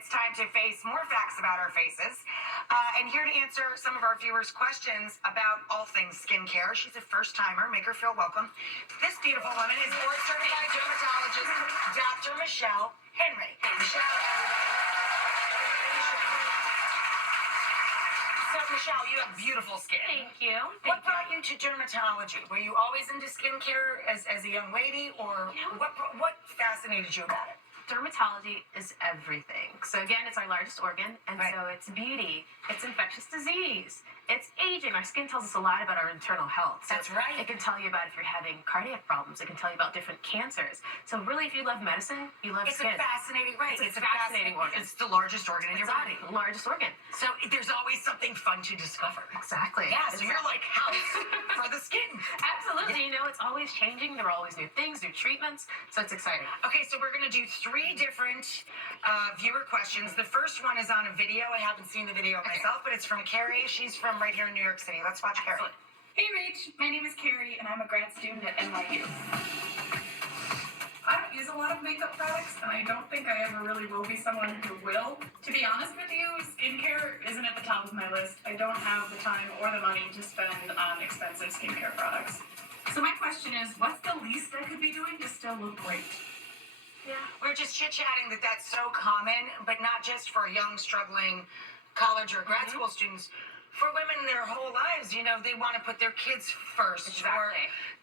it's time to face more facts about our faces. And here to answer some of our viewers' questions about all things skincare. She's a first-timer. Make her feel welcome. This beautiful woman is board-certified dermatologist, Dr. Rachael Henry. Michelle, everybody. So, Michelle, you have beautiful skin. Thank you. What brought you to dermatology? Were you always into skincare as a young lady, or what fascinated you about it? Dermatology is everything. So again, it's our largest organ, and so it's beauty, it's infectious disease, it's aging. Our skin tells us a lot about our internal health. So That's right. It can tell you about if you're having cardiac problems. It can tell you about different cancers. So really, if you love medicine, you love skin. It's a fascinating, right? It's a fascinating organ. It's the largest organ in your body. The largest organ. So there's always something fun to discover. Exactly. Yeah, so you're like house for the skin. Absolutely. You know, it's always changing. There are always new things, new treatments. So it's exciting. Okay, so we're going to do 3 different viewer questions. The first one is on a video. I haven't seen the video myself, but it's from Carrie. She's from right here in New York City. Let's watch Carrie. Hey, Rach. My name is Carrie, and I'm a grad student at NYU. I don't use a lot of makeup products, and I don't think I ever really will be someone who will. To be honest with you, skincare isn't at the top of my list. I don't have the time or the money to spend on expensive skincare products. So my question is, what's the least I could be doing to still look great? Yeah. We're just chit-chatting that that's so common, but not just for young, struggling college or grad school students. For women their whole lives, you know, they want to put their kids first. Exactly. Or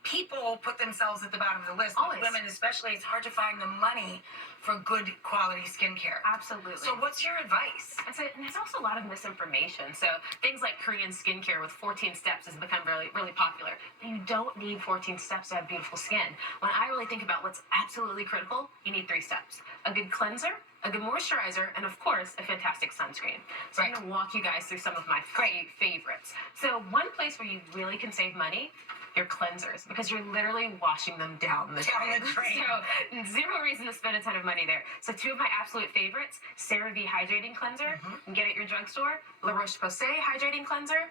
people put themselves at the bottom of the list. Always. But women especially, it's hard to find the money for good quality skincare. Absolutely. So what's your advice? And there's also a lot of misinformation. So things like Korean skincare with 14 steps has become really, really popular. But you don't need 14 steps to have beautiful skin. When I really think about what's absolutely critical, you need 3 steps. A good cleanser, a good moisturizer, and of course, a fantastic sunscreen. So I'm going to walk you guys through some of my favorites. So one place where you really can save money, your cleansers, because you're literally washing them down the drain. So zero reason to spend a ton of money there. So 2 of my absolute favorites, CeraVe Hydrating Cleanser, you can get it at your drugstore, La Roche-Posay Hydrating Cleanser,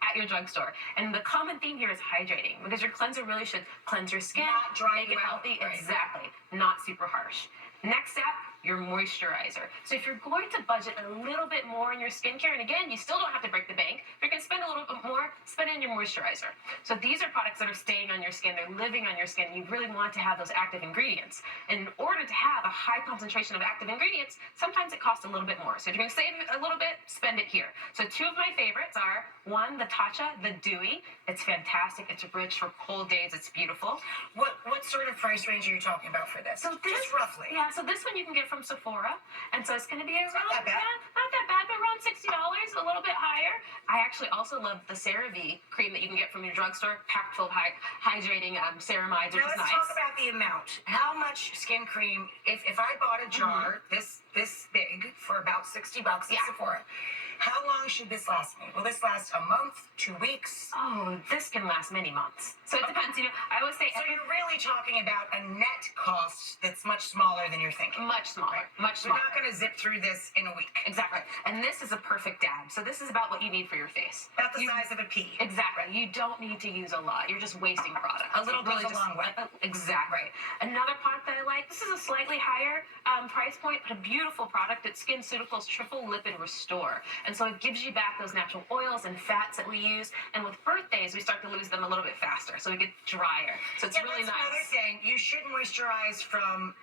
at your drugstore. And the common theme here is hydrating, because your cleanser really should cleanse your skin, Not dry make it you out, healthy. right. Exactly. Not super harsh. Next step, your moisturizer. So if you're going to budget a little bit more in your skincare, and again, you still don't have to break the bank. If you're going to spend a little bit more, spend it in your moisturizer. So these are products that are staying on your skin. They're living on your skin. You really want to have those active ingredients. In order to have a high concentration of active ingredients, sometimes it costs a little bit more. So if you're going to save a little bit, spend it here. So 2 of my favorites are, 1, the Tatcha, the Dewy. It's fantastic. It's rich for cold days. It's beautiful. What sort of price range are you talking about for this? So just roughly. Yeah, so this one you can get from Sephora, and so it's going to be around, not that bad. not that bad, but around $60, a little bit higher. I actually also love the CeraVe cream that you can get from your drugstore, packed full of hydrating ceramides, which Now is let's nice. talk about the amount. How much skin cream? If I bought a jar this big for about $60 at Sephora, how long should this last me? Will this last a month, 2 weeks? Oh, this can last many months. So it depends. You know, I always say So you're really talking about a net cost that's much smaller than you're thinking. much smaller, much We're smaller. not going to zip through this in a week. Exactly. And this is a perfect dab. So this is about what you need for your face. About the size of a pea. Exactly. You don't need to use a lot. You're just wasting product. A little goes a long way. Exactly. Another product that I like, this is a slightly higher price point, but a beautiful product. It's SkinCeuticals Triple Lipid Restore. And so it gives you back those natural oils and fats that we use. And with birthdays, we start to lose them a little bit faster. So we get drier. So it's really that's nice. Another thing, you should moisturize from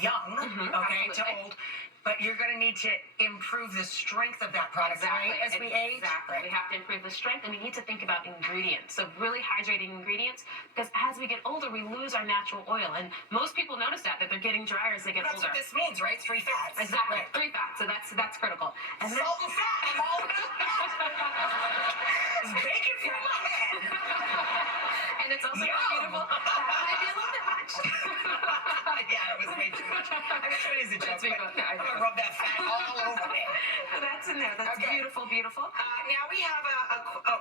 young, to absolutely. old. But you're going to need to improve the strength of that product, right, as we age? Exactly. We have to improve the strength, and we need to think about ingredients. So really hydrating ingredients, because as we get older, we lose our natural oil. And most people notice that they're getting drier as they get That's older. what this means, right? 3 fats. Exactly. Right. 3 fats. So that's critical. And then, Salt and fat. I'm all about that. It's bacon for my head. and it's also Yum. beautiful. That might be a little bit much. Yeah, it was way too much. I'm sure it is a joke, That's but I'm going to rub that fat all over me. That's in there. That's Okay. beautiful, beautiful. now we have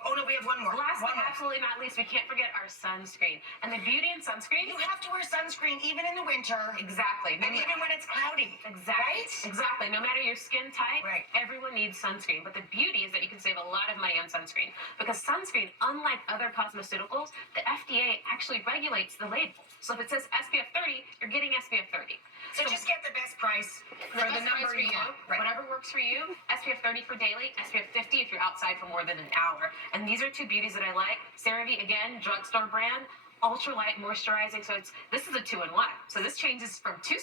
oh no, we have one more. Last one but more. absolutely not least, we can't forget our sunscreen. And the beauty in sunscreen. You have to wear sunscreen even in the winter. Exactly. And even when it's cloudy. Exactly. Right? Exactly. No matter your skin type, Right. everyone needs sunscreen. But the beauty is that you can save a lot of money on sunscreen. Because sunscreen, unlike other cosmeceuticals, the FDA actually regulates the label. So if it says SPF 30, you're getting SPF 30. So just get the best price for the number you want. Right. Whatever works for you. SPF 30 for daily, SPF 50 if you're outside for more than an hour. And these are two beauties that I like. CeraVe, again, drugstore brand. Ultralight moisturizing, so this is a 2-in-1. So this changes from 3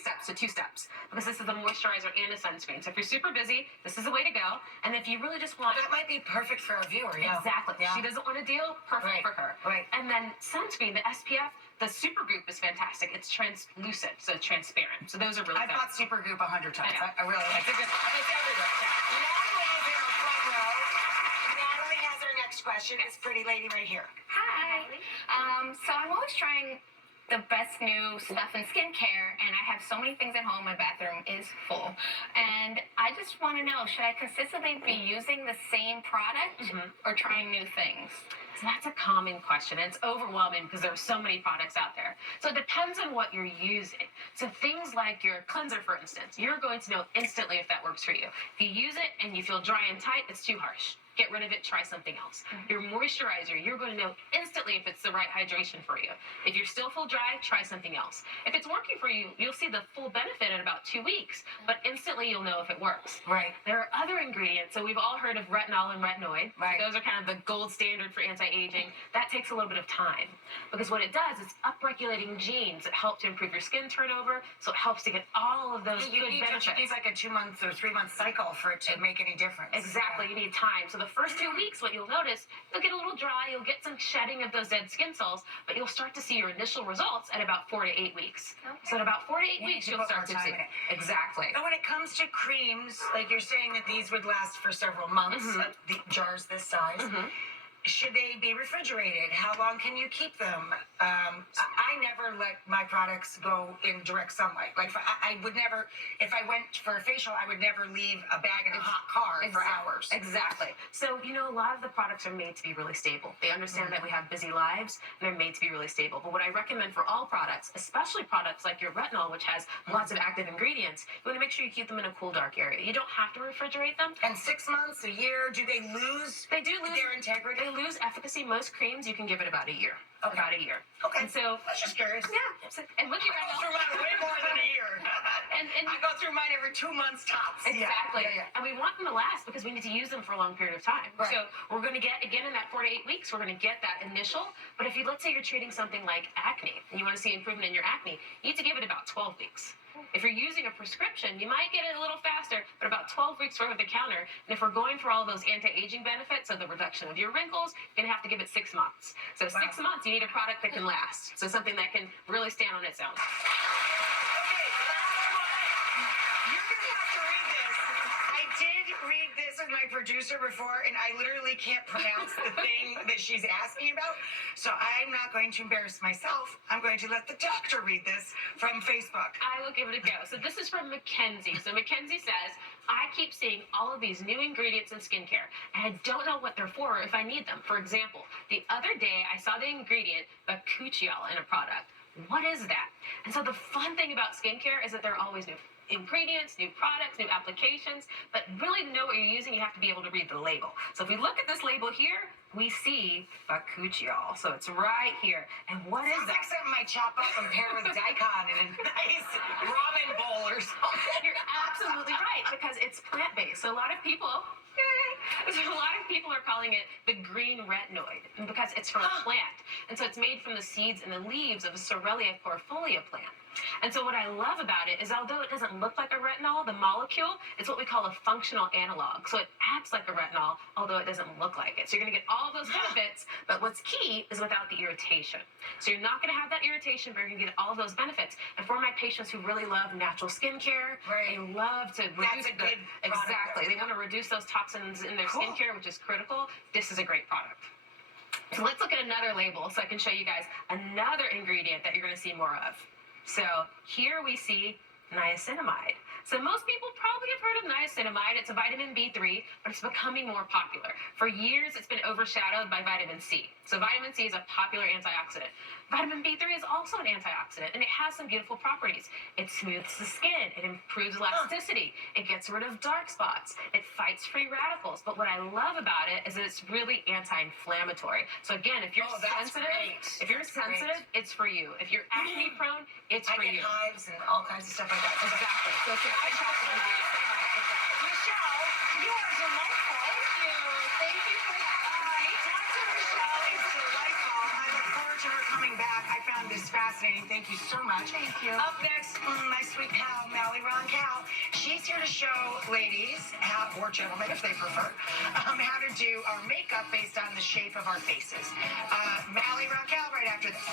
steps to 2 steps, because this is a moisturizer and a sunscreen. So if you're super busy, this is the way to go. And if you really just want, That might be perfect for our viewer. Yeah. exactly, Yeah. she doesn't want a deal, perfect Right. for her. Right. And then sunscreen, the SPF, the super group is fantastic. It's translucent, so transparent. So those are really I've fun. bought Supergoop 100 times. I know. I really like it. It's everywhere. Natalie is in our front row. Natalie has our next question. This pretty lady right here. Hi. So I'm always trying the best new stuff in skincare, and I have so many things at home. My bathroom is full. And I just want to know, should I consistently be using the same product or trying new things? So that's a common question. It's overwhelming because there are so many products out there. So it depends on what you're using. So things like your cleanser, for instance, you're going to know instantly if that works for you. If you use it and you feel dry and tight, it's too harsh. Get rid of it, try something else. Your moisturizer, you're going to know instantly if it's the right hydration for you. If you're still full dry, try something else. If it's working for you, you'll see the full benefit in about 2 weeks, but instantly you'll know if it works. Right. There are other ingredients. So we've all heard of retinol and retinoid. Right. So those are kind of the gold standard for anti-aging. That takes a little bit of time, because what it does is upregulating genes that help to improve your skin turnover, so it helps to get all of those You good need benefits. like a 2-month or 3-month cycle for it to make any difference. Exactly, you need time. So the first 2 weeks, what you'll notice, you'll get a little dry, you'll get some shedding of those dead skin cells, but you'll start to see your initial results at about 4 to 8 weeks. Okay. So at about 4 to 8 You weeks, need to you'll put start to more see. time in it. Exactly. And when it comes to creams, like you're saying that these would last for several months, the jars this size. Should they be refrigerated? How long can you keep them? I never let my products go in direct sunlight. Like I would never, if I went for a facial, I would never leave a bag in a hot car for hours. Exactly. So, a lot of the products are made to be really stable. They understand that we have busy lives, and they're made to be really stable. But what I recommend for all products, especially products like your retinol, which has lots of active ingredients, you want to make sure you keep them in a cool, dark area. You don't have to refrigerate them. And 6 months, a year, do they lose They do lose their integrity? They lose efficacy. Most creams, you can give it about a year. Okay. About a year. Okay. And so, I was just curious. yeah. And with your I go through retinol, mine way more than a year. and I go through mine every 2 months tops. exactly. Yeah. And we want them to last because we need to use them for a long period of time. Right. So we're going to get, again, in that 4 to 8 weeks, we're going to get that initial. But if let's say you're treating something like acne and you want to see improvement in your acne, you need to give it about 12 weeks. If you're using a prescription, you might get it a little faster, but about 12 weeks over the counter. And if we're going for all those anti-aging benefits, so the reduction of your wrinkles, you're going to have to give it 6 months. So 6 months, you need a product that can last. So something that can really stand on its own. Okay, last one. You're gonna have to read this. I did read this with my producer before, and I literally can't pronounce the thing that she's asking about. So I'm not going to embarrass myself. I'm going to let the doctor read this from Facebook. I will give it a go. So this is from Mackenzie. So Mackenzie says, I keep seeing all of these new ingredients in skincare, and I don't know what they're for or if I need them. For example, the other day I saw the ingredient bakuchiol in a product. What is that? And so the fun thing about skincare is that there are always new ingredients, new products, new applications, but really to know what you're using, you have to be able to read the label. So if we look at this label here, we see bakuchiol. So it's right here. And what is Sounds that? like something I chop up and pair with daikon in a nice ramen bowl or something. You're absolutely right, because it's plant-based. So a lot of people are calling it the green retinoid, and because it's from a plant. And so it's made from the seeds and the leaves of a Sorelia corifolia plant. And so what I love about it is, although it doesn't look like a retinol, the molecule is what we call a functional analog. So it acts like a retinol, although it doesn't look like it. So you're going to get all of those benefits, but what's key is without the irritation. So you're not going to have that irritation, but you're going to get all of those benefits. And for my patients who really love natural skincare, Right. they love to reduce a good product. exactly. They want to reduce those toxins in their skincare, which is critical. This is a great product. So let's look at another label so I can show you guys another ingredient that you're going to see more of. So here we see niacinamide. So most people probably have heard of niacinamide. It's a vitamin B3, but it's becoming more popular. For years, it's been overshadowed by vitamin C. So vitamin C is a popular antioxidant. Vitamin B3 is also an antioxidant, and it has some beautiful properties. It smooths the skin. It improves elasticity. It gets rid of dark spots. It fights free radicals. But what I love about it is that it's really anti-inflammatory. So again, if you're sensitive, it's for you. If you're acne prone, it's for you. I get hives and all kinds of stuff like that. Exactly. So if you're Michelle, you are delightful. Thank you for having me. Dr. Michelle is delightful. I look forward to her coming back. I found this fascinating. Thank you so much. Thank you. Up next, my sweet pal, Rachael. She's here to show ladies, or gentlemen if they prefer, how to do our makeup based on the shape of our faces. Rachael, right after this.